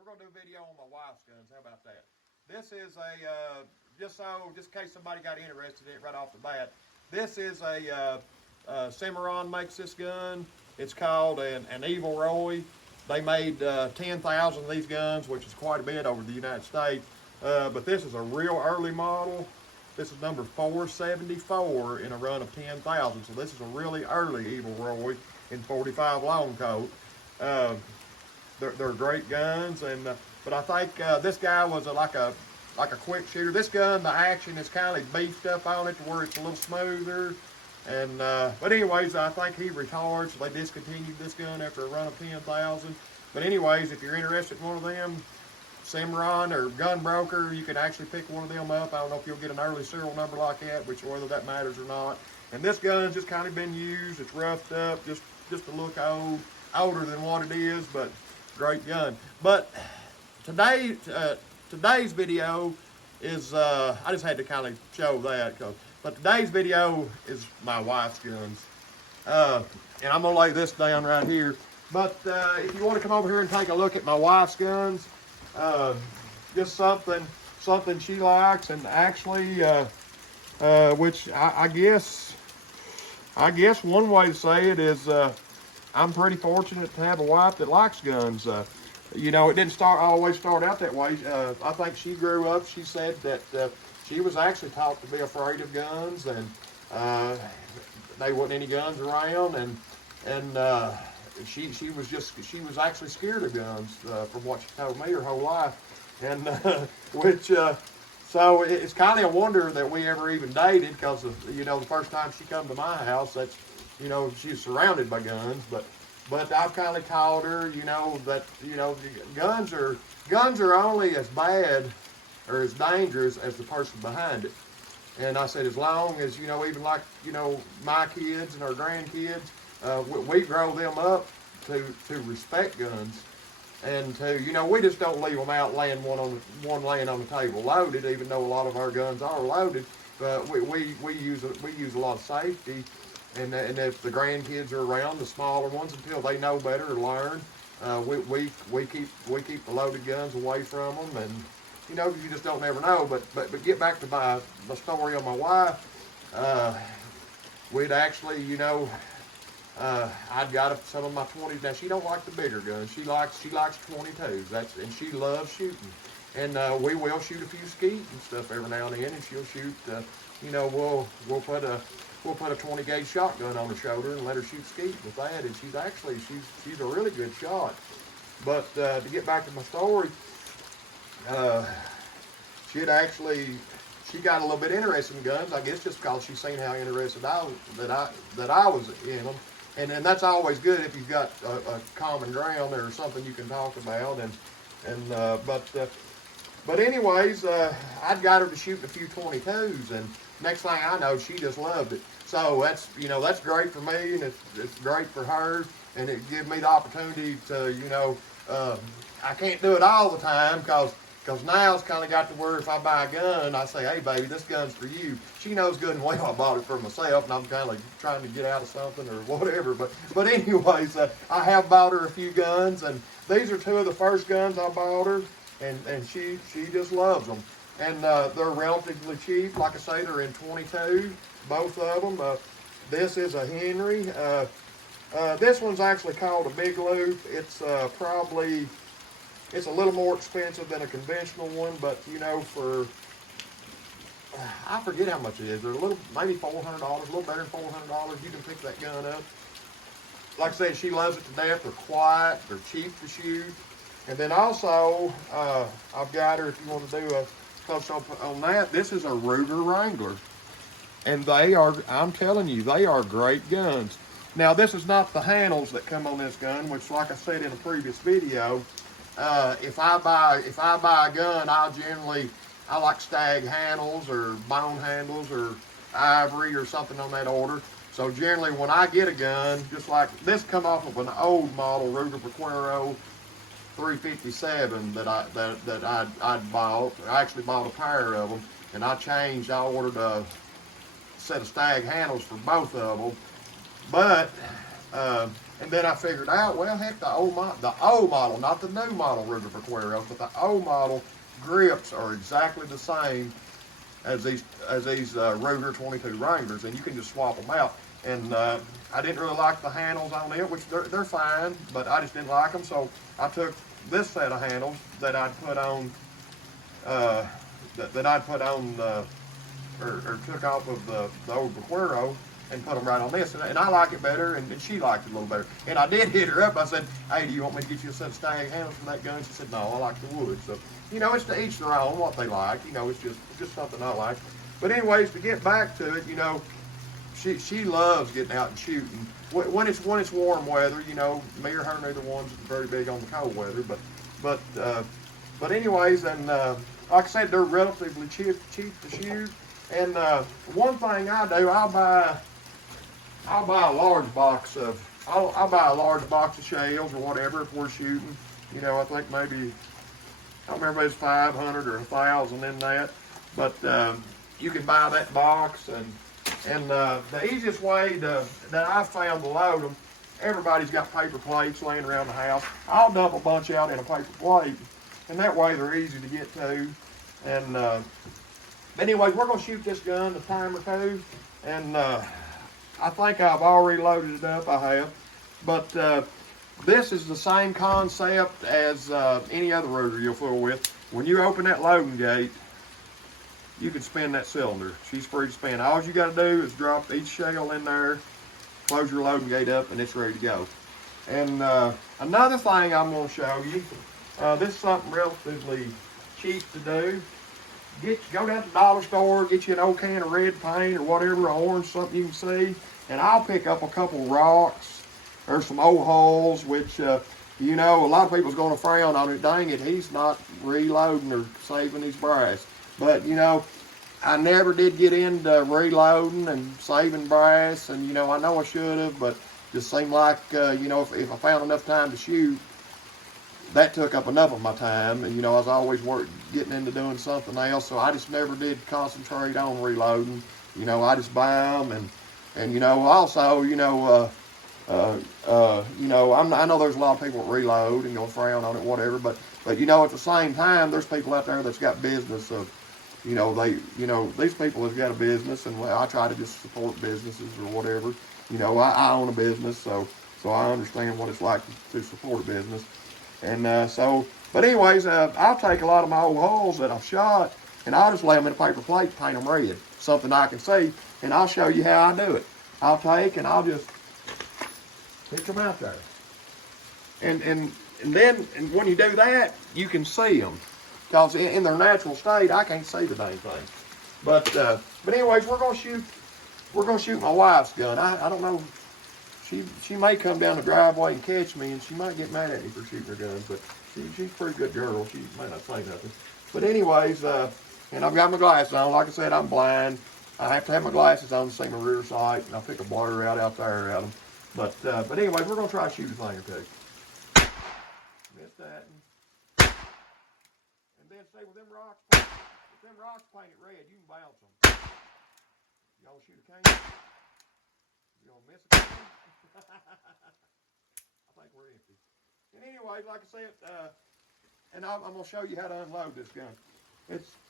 We're gonna do a video on my wife's guns. How about that? This is a just in case somebody got interested in it right off the bat. This is a Cimarron makes this gun. It's called an Evil Roy. They made 10,000 of these guns, which is quite a bit over the United States. But this is a real early model. This is number 474 in a run of 10,000. So this is a really early Evil Roy in 45 long coat. They're great guns, and but I think this guy was like a quick shooter. This gun, the action is kind of beefed up on it to where it's a little smoother. And but anyways, I think he retired, so they discontinued this gun after a run of 10,000. But anyways, if you're interested in one of them, Cimarron or Gun Broker, you can actually pick one of them up. I don't know if you'll get an early serial number like that, which whether that matters or not. And this gun's just kind of been used. It's roughed up, just to look older than what it is, but great gun. But today's video is I just had to kind of show that. But today's video is my wife's guns, and I'm gonna lay this down right here. But if you want to come over here and take a look at my wife's guns, just something she likes, and actually, which I guess one way to say it is I'm pretty fortunate to have a wife that likes guns. You know, it didn't always start out that way. I think she grew up, she said that she was actually taught to be afraid of guns, and there wasn't any guns around, and she was actually scared of guns from what she told me her whole life, and so it's kind of a wonder that we ever even dated, because you know, the first time she come to my house, that's, you know, she's surrounded by guns, but I've kind of taught her, you know, that, you know, guns are only as bad or as dangerous as the person behind it. And I said, as long as, you know, even like, you know, my kids and our grandkids, we grow them up to respect guns, and to, you know, we just don't leave them out laying one laying on the table loaded, even though a lot of our guns are loaded. But we use a lot of safety. And if the grandkids are around, the smaller ones, until they know better or learn, we keep the loaded guns away from them. And you know, you just don't never know. But get back to my story on my wife. We'd actually, you know, I'd got some of my 20s. Now she don't like the bigger guns. She likes 22s. And she loves shooting. And we will shoot a few skeet and stuff every now and then. And she'll shoot. You know, we'll put a 20 gauge shotgun on her shoulder and let her shoot skeet with that, and she's a really good shot. But to get back to my story, she got a little bit interested in guns, I guess, just because she's seen how interested that I was in them, and that's always good if you've got a common ground or something you can talk about, but anyways, I'd got her to shoot a few 22s, and next thing I know, she just loved it. So that's, you know, that's great for me, and it's great for her, and it gives me the opportunity to, you know, I can't do it all the time, because now it's kind of got to where if I buy a gun, I say, hey baby, this gun's for you. She knows good and well I bought it for myself, and I'm kind of trying to get out of something or whatever. But anyways, I have bought her a few guns, and these are two of the first guns I bought her, and she just loves them. And they're relatively cheap. Like I say, they're in 22, both of them. This is a Henry. This one's actually called a Big Loop. It's it's a little more expensive than a conventional one, but you know, for I forget how much it is. They're maybe $400, a little better than $400. You can pick that gun up. Like I said, she loves it to death. They're quiet. They're cheap to shoot. And then also, I've got her, if you want to do a close-up on that, this is a Ruger Wrangler. And they are, I'm telling you, they are great guns. Now, this is not the handles that come on this gun, which, like I said in a previous video, if I buy a gun, I like stag handles or bone handles or ivory or something on that order. So generally, when I get a gun, just like this, come off of an old model Ruger Wrangler 357 that I'd bought. I actually bought a pair of them, and I ordered a set of stag handles for both of them. But And then I figured out, well, heck, the old model, not the new model Ruger Vaqueros, but the old model grips are exactly the same as these Ruger 22 Wranglers, and you can just swap them out. And I didn't really like the handles on it, which they're fine, but I just didn't like them, so I took this set of handles that I'd put on, or took off of the old Vaquero and put them right on this, and I like it better, and she liked it a little better. And I did hit her up. I said, "Hey, do you want me to get you a set of stag handles from that gun?" She said, "No, I like the wood." So, it's to each their own what they like. It's just something I like. But anyways, to get back to it, she loves getting out and shooting. When it's warm weather, me or her are neither one's very big on the cold weather. But anyways, and like I said, they're relatively cheap to shoot. And one thing I do, I'll buy a large box of shells or whatever if we're shooting. I think maybe, I don't remember if it's 500 or 1,000 in that, but you can buy that box, and the easiest way that I've found to load them, everybody's got paper plates laying around the house. I'll dump a bunch out in a paper plate, and that way they're easy to get to. And anyways, we're gonna shoot this gun a time or two, and I think I've already loaded it up. I have, but this is the same concept as any other Ruger you'll fool with. When you open that loading gate, you can spin that cylinder. She's free to spin. All you got to do is drop each shell in there, close your loading gate up, and it's ready to go. And another thing I'm going to show you, this is something relatively cheap to do. Go down to the dollar store, get you an old can of red paint or whatever, orange, something you can see, and I'll pick up a couple rocks or some old holes, which, a lot of people's going to frown on it. Dang it, he's not reloading or saving his brass. But, I never did get into reloading and saving brass, and, I know I should have, but just seemed like, if I found enough time to shoot, that took up enough of my time, and, I was always getting into doing something else, so I just never did concentrate on reloading. I just buy them, and also, I know there's a lot of people that reload and frown on it, whatever, but at the same time, there's people out there that's got business of, these people have got a business, and I try to just support businesses or whatever. I own a business, so I understand what it's like to support a business. And but anyways, I'll take a lot of my old holes that I've shot, and I'll just lay them in a paper plate, paint them red, something I can see, and I'll show you how I do it. I'll take and I'll just pick them out there. And then when you do that, you can see them. Because in their natural state, I can't see the dang thing. But anyways, we're gonna shoot my wife's gun. I don't know. She may come down the driveway and catch me, and she might get mad at me for shooting her gun. But she's a pretty good girl. She might not say nothing. But anyways, and I've got my glasses on. Like I said, I'm blind. I have to have my glasses on to see my rear sight, and I'll pick a blur out there at them. But anyways, we're gonna try to shoot a thing or two. Missed that. Then say with them rocks painted red, you can bounce them. You gonna shoot a cane? You gonna miss a cane? I think we're empty. And anyway, like I said, and I'm gonna show you how to unload this gun.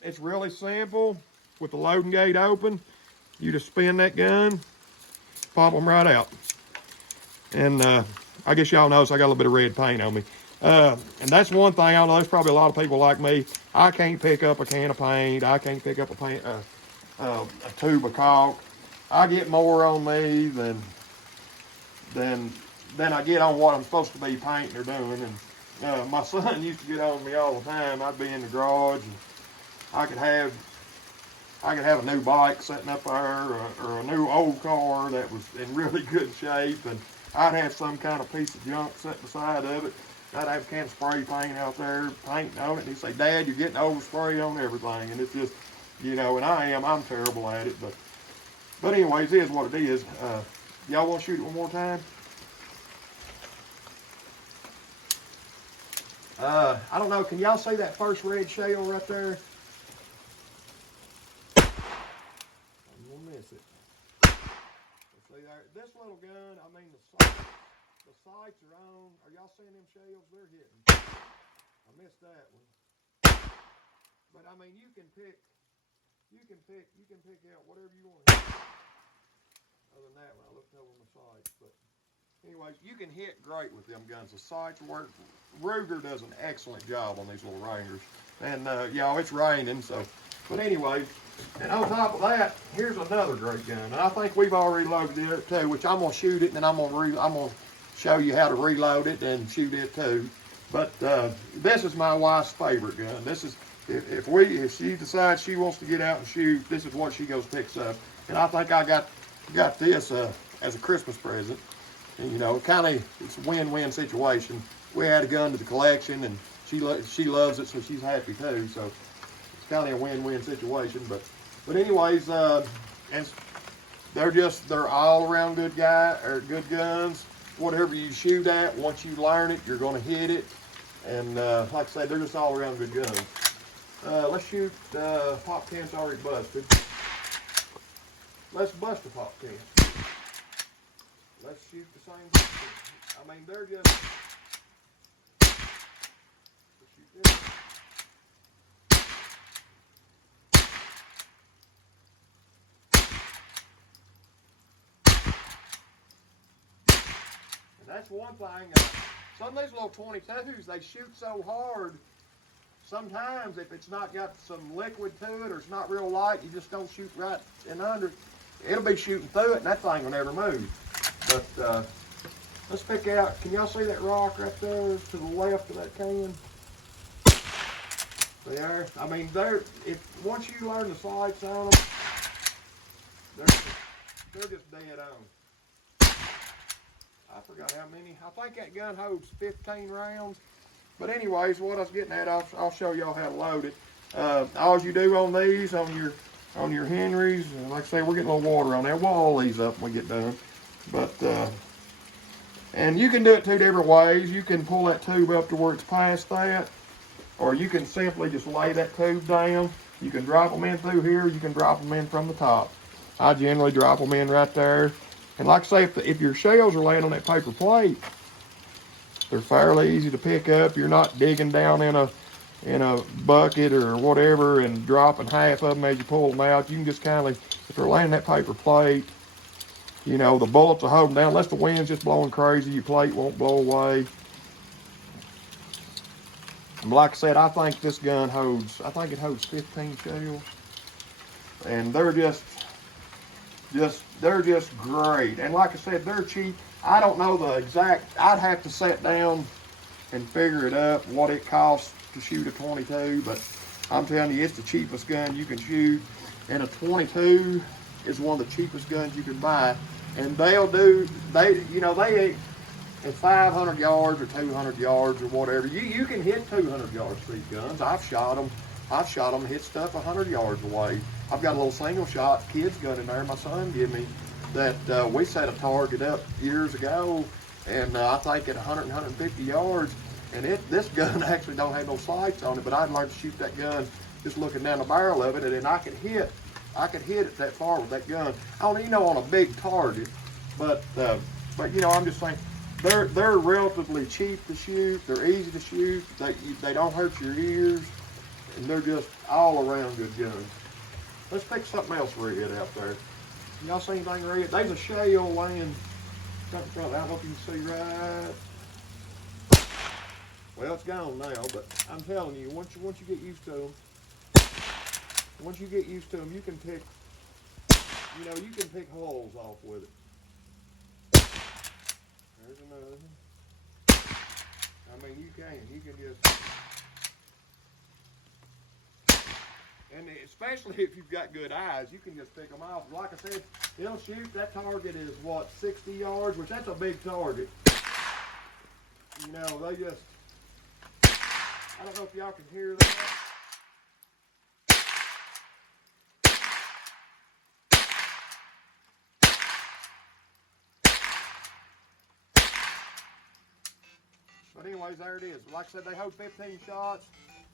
It's really simple. With the loading gate open, you just spin that gun, pop them right out. And I guess y'all notice I got a little bit of red paint on me. And that's one thing I know. There's probably a lot of people like me. I can't pick up a can of paint. I can't pick up a tube of caulk. I get more on me than I get on what I'm supposed to be painting or doing. And my son used to get on me all the time. I'd be in the garage, and I could have a new bike sitting up there, or a new old car that was in really good shape, and I'd have some kind of piece of junk sitting beside of it. I'd have a can of spray paint out there, painting on it, and he'd say, "Dad, you're getting overspray on everything." And it's just, and I'm terrible at it, but anyways, it is what it is. Y'all want to shoot it one more time? I don't know, can y'all see that first red shell right there? I'm gonna miss it. See there, this little gun, I mean, the the sights are on. Are y'all seeing them shells? They're hitting. I missed that one. But I mean, you can pick out whatever you want to hit. Other than that, when I looked over my sights, but anyways, you can hit great with them guns. The sights work. Ruger does an excellent job on these little Wranglers. And y'all, it's raining, so. But anyways, and on top of that, here's another great gun. And I think we've already loaded it too, which I'm gonna shoot it, and then I'm gonna show you how to reload it and shoot it too. But this is my wife's favorite gun. This is if she decides she wants to get out and shoot, this is what she goes picks up. And I think I got this as a Christmas present. And, you know, it's a win-win situation. We had a gun to the collection, and she loves it, so she's happy too. So it's kind of a win-win situation. But anyways, and they're all around good guns. Whatever you shoot at, once you learn it, you're going to hit it. And like I said, they're just all around good guns. Let's shoot pop can's already busted. Let's bust a pop can. Let's shoot the same pop can. I mean, they're just. Let's shoot this. And that's one thing. Some of these little 22s, they shoot so hard. Sometimes if it's not got some liquid to it or it's not real light, you just don't shoot right in under. It'll be shooting through it, and that thing will never move. But let's pick out. Can y'all see that rock right there to the left of that can? There. I mean, once you learn the sights on them, they're just dead on. I forgot how many. I think that gun holds 15 rounds. But anyways, what I was getting at, I'll show y'all how to load it. All you do on these, on your Henrys, and like I say, we're getting a little water on there. We'll all these up when we get done. But and you can do it two different ways. You can pull that tube up to where it's past that, or you can simply just lay that tube down. You can drop them in through here. You can drop them in from the top. I generally drop them in right there. And like I say, if your shells are laying on that paper plate, they're fairly easy to pick up. You're not digging down in a bucket or whatever and dropping half of them as you pull them out. You can just kind of, if they're laying that paper plate, you know, the bullets will hold them down. Unless the wind's just blowing crazy, your plate won't blow away. And like I said, I think this gun holds 15 shells. And they're just great. And like I said, they're cheap. I don't know the exact, I'd have to sit down and figure it up what it costs to shoot a 22, but I'm telling you, it's the cheapest gun you can shoot. And a 22 is one of the cheapest guns you can buy. And they at 500 yards or 200 yards or whatever, you can hit 200 yards with these guns. I've shot them, hit stuff 100 yards away. I've got a little single shot kid's gun in there my son gave me that we set a target up years ago, and I think at 100, 150 yards, and this gun actually don't have no sights on it, but I'd learned to shoot that gun just looking down the barrel of it, and then I could hit it that far with that gun. I don't on a big target, but you know, I'm just saying, they're relatively cheap to shoot, they're easy to shoot, they don't hurt your ears, and they're just all around good guns. Let's pick something else red out there. Y'all see anything red? There's a shell laying right in front. I hope you can see right. Well, it's gone now, but I'm telling you, once you get used to them, you can pick, you can pick holes off with it. There's another one. I mean, you can just. And especially if you've got good eyes, you can just pick them off. Like I said, they'll shoot. That target is, 60 yards, which that's a big target. You know, they just, I don't know if y'all can hear that. But anyways, there it is. Like I said, they hold 15 shots.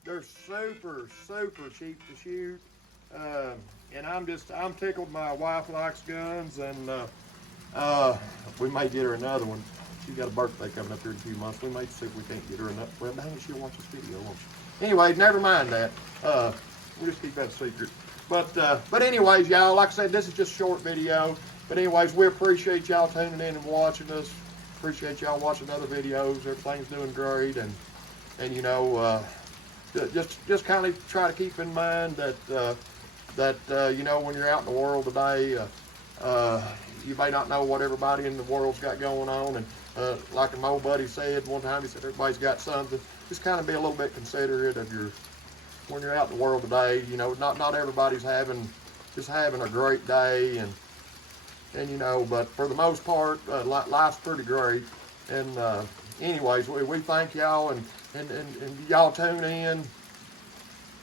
They're super, super cheap to shoot. And I'm tickled my wife likes guns, and we may get her another one. She's got a birthday coming up here in a few months. We may see if we can't get her enough. Well, dang it, she'll watch this video, won't she? Anyways, never mind that. We'll just keep that secret. But anyways, y'all, like I said, this is just a short video. But anyways, we appreciate y'all tuning in and watching us. Appreciate y'all watching other videos. Everything's doing great, and you know, just kind of try to keep in mind that you know, when you're out in the world today, you may not know what everybody in the world's got going on, and like my old buddy said one time, he said everybody's got something. Just kind of be a little bit considerate of when you're out in the world today. You know, not everybody's just having a great day, and you know, but for the most part, life's pretty great. And anyways, we thank y'all, and y'all tune in,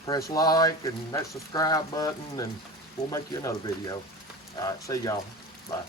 press like and that subscribe button, and we'll make you another video. All right, see y'all. Bye.